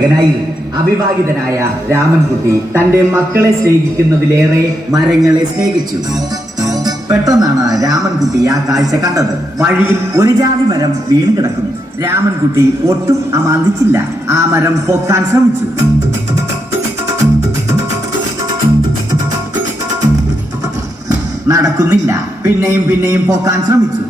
മകനായി അവിവാഹിതനായ രാമൻകുട്ടി തന്റെ മക്കളെ സ്നേഹിക്കുന്നതിലേറെ മരങ്ങളെ സ്നേഹിച്ചു. പെട്ടെന്നാണ് രാമൻകുട്ടി ആ കാഴ്ച കണ്ടത്. വഴിയിൽ ഒരു ജാതി മരം വീണ് കിടക്കുന്നു. രാമൻകുട്ടി ഒട്ടും അമാന്തിച്ചില്ല. ആ മരം പൊക്കാൻ ശ്രമിച്ചു. നടക്കുന്നില്ല. പിന്നെയും പിന്നെയും പൊക്കാൻ ശ്രമിച്ചു.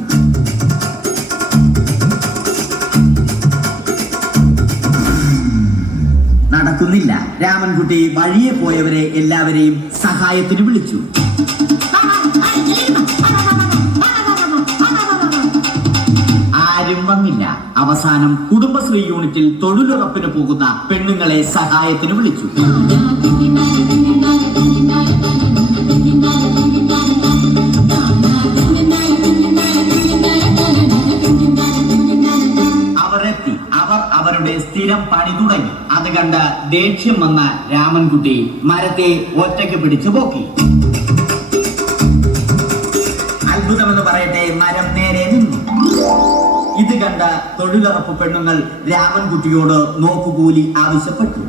നടക്കുന്നില്ല. രാമൻകുട്ടി വഴിയെ പോയവരെ എല്ലാവരെയും സഹായത്തിന് വിളിച്ചു. ആരും വന്നില്ല. അവസാനം കുടുംബശ്രീ യൂണിറ്റിൽ തൊഴിലുറപ്പിന് പോകുന്ന പെണ്ണുങ്ങളെ സഹായത്തിന് വിളിച്ചു. അവർ അവരുടെ സ്ഥിരം പണി തുടങ്ങി. അത് കണ്ട് ദേഷ്യം വന്ന രാമൻകുട്ടി മരത്തെ ഒറ്റയ്ക്ക് പിടിച്ചു പോക്കി. അത്ഭുതമെന്ന് പറയട്ടെ, മരം നേരെ നിന്നു. ഇത് കണ്ട തൊഴിലുറപ്പ് പെണ്ണുങ്ങൾ രാമൻകുട്ടിയോട് നോക്കുകൂലി ആവശ്യപ്പെട്ടു.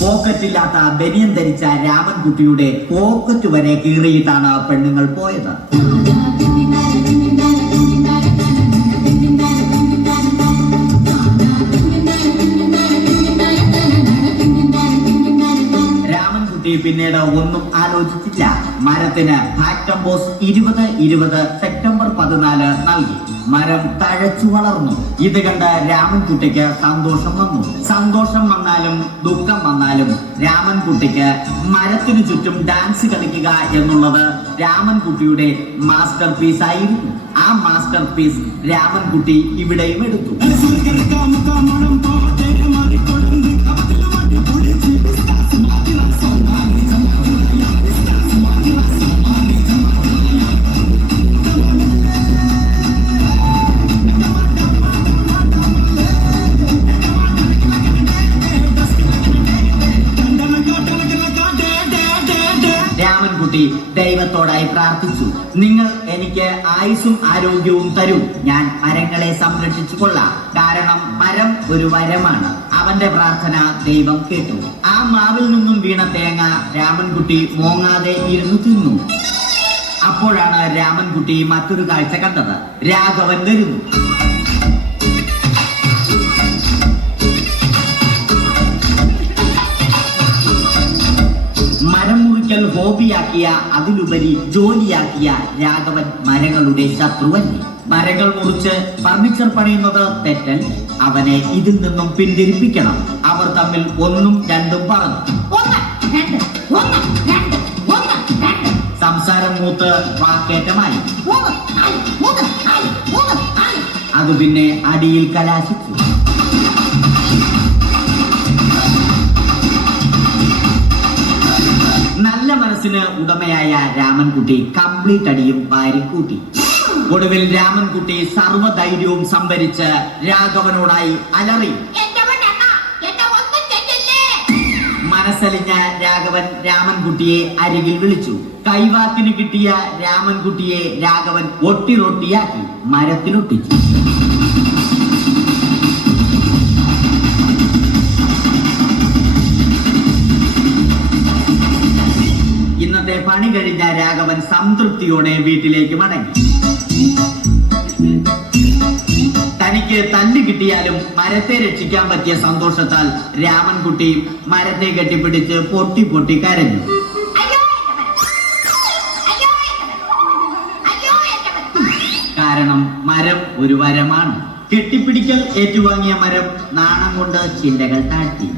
പോക്കറ്റില്ലാത്ത ബനിയൻ ധരിച്ച രാമൻകുട്ടിയുടെ പോക്കറ്റ് വരെ കീറിയിട്ടാണ് പെണ്ണുങ്ങൾ പോയത്. രാമൻകുട്ടി പിന്നീട് ഒന്നും ആലോചിച്ചില്ല. മരത്തിന് ഫാക്ടം ബോസ് 2020 സെപ്റ്റംബർ 14 നൽകി. മരം തഴച്ചു വളർന്നു. ഇത് കണ്ട് രാമൻകുട്ടിക്ക് സന്തോഷം വന്നു. സന്തോഷം വന്നാലും ദുഃഖം വന്നാലും രാമൻകുട്ടിക്ക് മരത്തിനു ചുറ്റും ഡാൻസ് കളിക്കുക എന്നുള്ളത് രാമൻകുട്ടിയുടെ മാസ്റ്റർ പീസ് ആയിരുന്നു. ആ മാസ്റ്റർ പീസ് രാമൻകുട്ടി ഇവിടെയും എടുത്തു. രാമൻകുട്ടി ദൈവത്തോടായി പ്രാർത്ഥിച്ചു. നിങ്ങൾ എനിക്ക് ആയുസ്സും ആരോഗ്യവും തരൂ. ഞാൻ മരങ്ങളെ സംരക്ഷിച്ചു കൊള്ളാം. കാരണം മരം ഒരു വരമാണ്. അവന്റെ പ്രാർത്ഥന ദൈവം കേട്ടു. ആ മാവിൽ നിന്നും വീണ തേങ്ങ രാമൻകുട്ടി മോങ്ങാതെ ഇരുന്നു തിന്നു. അപ്പോഴാണ് രാമൻകുട്ടി മറ്റൊരു കാഴ്ച കണ്ടത്. രാഘവൻ വരുന്നു. മരം മുറിക്കൽ ഹോബിയാക്കിയ, അതിലുപരി ജോലിയാക്കിയ രാഘവൻ മരങ്ങളുടെ ശത്രുവല്ലേ. മരങ്ങൾ മുറിച്ച് ഫർണിച്ചർ പണിയുന്നത് തെറ്റൽ. അവനെ ഇതിൽ നിന്നും പിന്തിരിപ്പിക്കണം. അവർ തമ്മിൽ ഒന്നും രണ്ടും പറഞ്ഞു. സംസാരം മൂത്ത് വാക്കേറ്റമായി. അത് പിന്നെ അടിയിൽ കലാശിച്ചു. നല്ല മനസ്സിന് ഉടമയായ രാമൻകുട്ടി കംപ്ലീറ്റ് അടിയും വാരിക്കൂട്ടി. ഒടുവിൽ രാമൻകുട്ടി സർവ്വധൈര്യവും സംഭരിച്ച് രാഘവനോടായി അലറി. മനസ്സലിഞ്ഞ രാഘവൻ രാമൻകുട്ടിയെ അരികിൽ വിളിച്ചു. കൈവാക്കിന് കിട്ടിയ രാമൻകുട്ടിയെ രാഘവൻ ഒട്ടിറൊട്ടിയാക്കി മരത്തിലൊട്ടിച്ചു. ഇന്നത്തെ പണി കഴിഞ്ഞ രാഘവൻ സംതൃപ്തിയോടെ വീട്ടിലേക്ക് മടങ്ങി. തനിക്ക് തല്ല് കിട്ടിയാലും മരത്തെ രക്ഷിക്കാൻ പറ്റിയ സന്തോഷത്താൽ രാമൻകുട്ടി മരത്തെ കെട്ടിപ്പിടിച്ച് പൊട്ടി പൊട്ടി കരഞ്ഞു. കാരണം മരം ഒരു വരമാണ്. കെട്ടിപ്പിടിക്കൽ ഏറ്റുവാങ്ങിയ മരം നാണം കൊണ്ട് ചിന്തകൾ താഴ്ത്തി.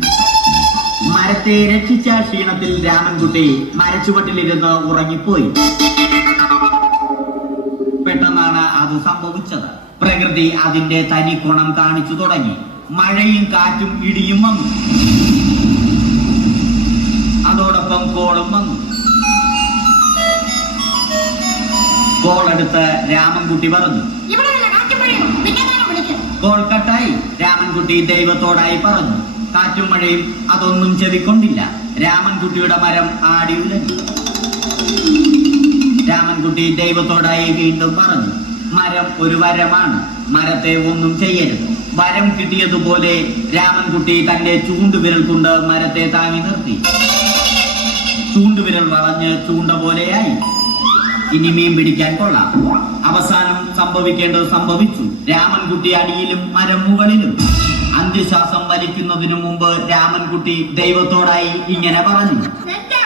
മരത്തെ രക്ഷിച്ച ക്ഷീണത്തിൽ രാമൻകുട്ടി മരച്ചുവട്ടിലിരുന്ന് ഉറങ്ങിപ്പോയി. പെട്ടെന്നാണ് അത് സംഭവിച്ചത്. പ്രകൃതി അതിന്റെ തനി കോണം കാണിച്ചു തുടങ്ങി. മഴയും കാറ്റും ഇടിയും വന്നു. അതോടൊപ്പം കോളും വന്നു. കോളെടുത്ത് രാമൻകുട്ടി പറഞ്ഞു. കോൾ കട്ടായി. രാമൻകുട്ടി ദൈവത്തോടായി പറഞ്ഞു. കാറ്റും മഴയും അതൊന്നും ചെവിക്കൊണ്ടില്ല. രാമൻകുട്ടിയുടെ മരം ആടി ഉലഞ്ഞു. രാമൻകുട്ടി ദൈവത്തോടായി വീണ്ടും പറഞ്ഞു, മരം ഒരു വരമാണ്, മരത്തെ ഒന്നും ചെയ്യരുത്. വരം കിട്ടിയതുപോലെ രാമൻകുട്ടി തന്റെ ചൂണ്ടുവിരൽ കൊണ്ട് മരത്തെ താങ്ങി നിർത്തി. ചൂണ്ടുവിരൽ വളഞ്ഞ് ചൂണ്ട പോലെയായി. ഇനി മീൻ പിടിക്കാൻ കൊള്ളാം. അവസാനം സംഭവിക്കേണ്ടത് സംഭവിച്ചു. രാമൻകുട്ടി അടിയിലും മരം മുകളിലും. അന്ത്യശ്വാസം വലിക്കുന്നതിനു മുമ്പ് രാമൻകുട്ടി ദൈവത്തോടായി ഇങ്ങനെ പറഞ്ഞു, എന്റെ